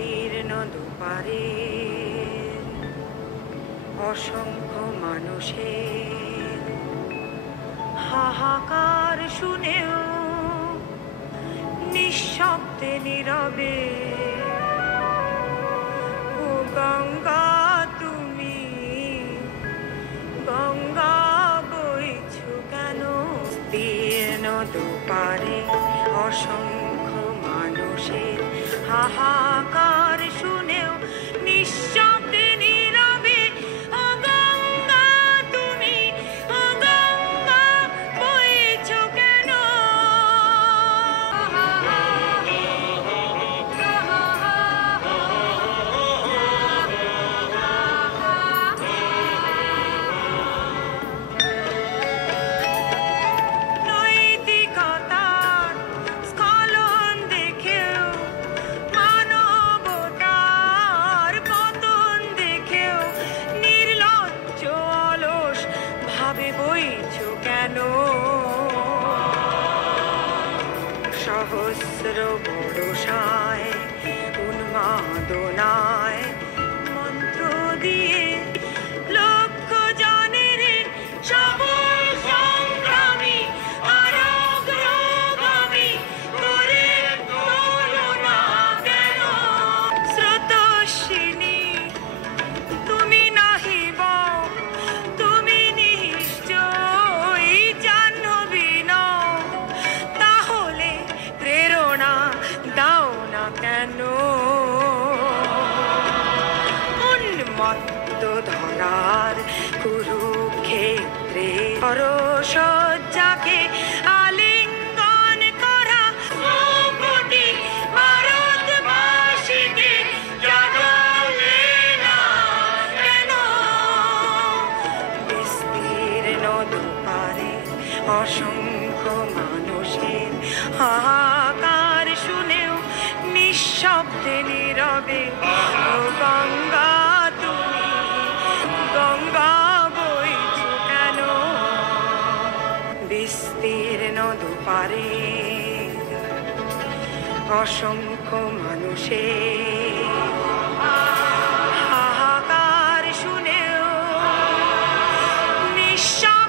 বিস্তীর্ণ দুপারে অসংখ্য মানুষের হাহাকার শুনেও নিঃশব্দে নীরবে ও গঙ্গা তুমি গঙ্গা বইছো কেন? বিস্তীর্ণ দুপারে অসংখ্য মানুষের হাহাকার শুনেও নিঃশব্দে নীরবে ও গঙ্গা তুমি ও গঙ্গা বইছো কেন? নৈতিকতার স্খলন দেখেও মানবতার পতন দেখেও নির্লজ্জ অলস ভাবে বইছো কেন? সহস্র বড়সায় উন্মাদনায় মন্ত্র দিয়ে লক্ষ জনের সবল সংগ্রামী আর অগ্রগামী করে তোলো না কেন? স্রোতস্বিনী তুমি নাহিব তুমি নিশ্চয়ই জাহ্নবী নও, তাহলে প্রেরণা দাও না কেন? উন্মত্ত ধরার কুরুক্ষেত্রে সজ্জাকে আলিঙ্গন করা কোটি ভারতবাসীকে জাগালে না কেন? বিস্তীর্ণ দুপারে অসংখ্য মানুষের হাহাকার শুনেও নিঃশব্দে নীরবে ও গঙ্গা তুমি গঙ্গা বইছো কেন? বিস্তীর্ণ দুপারে অসংখ্য মানুষের হাহাকার শুনেও নিঃশব্দে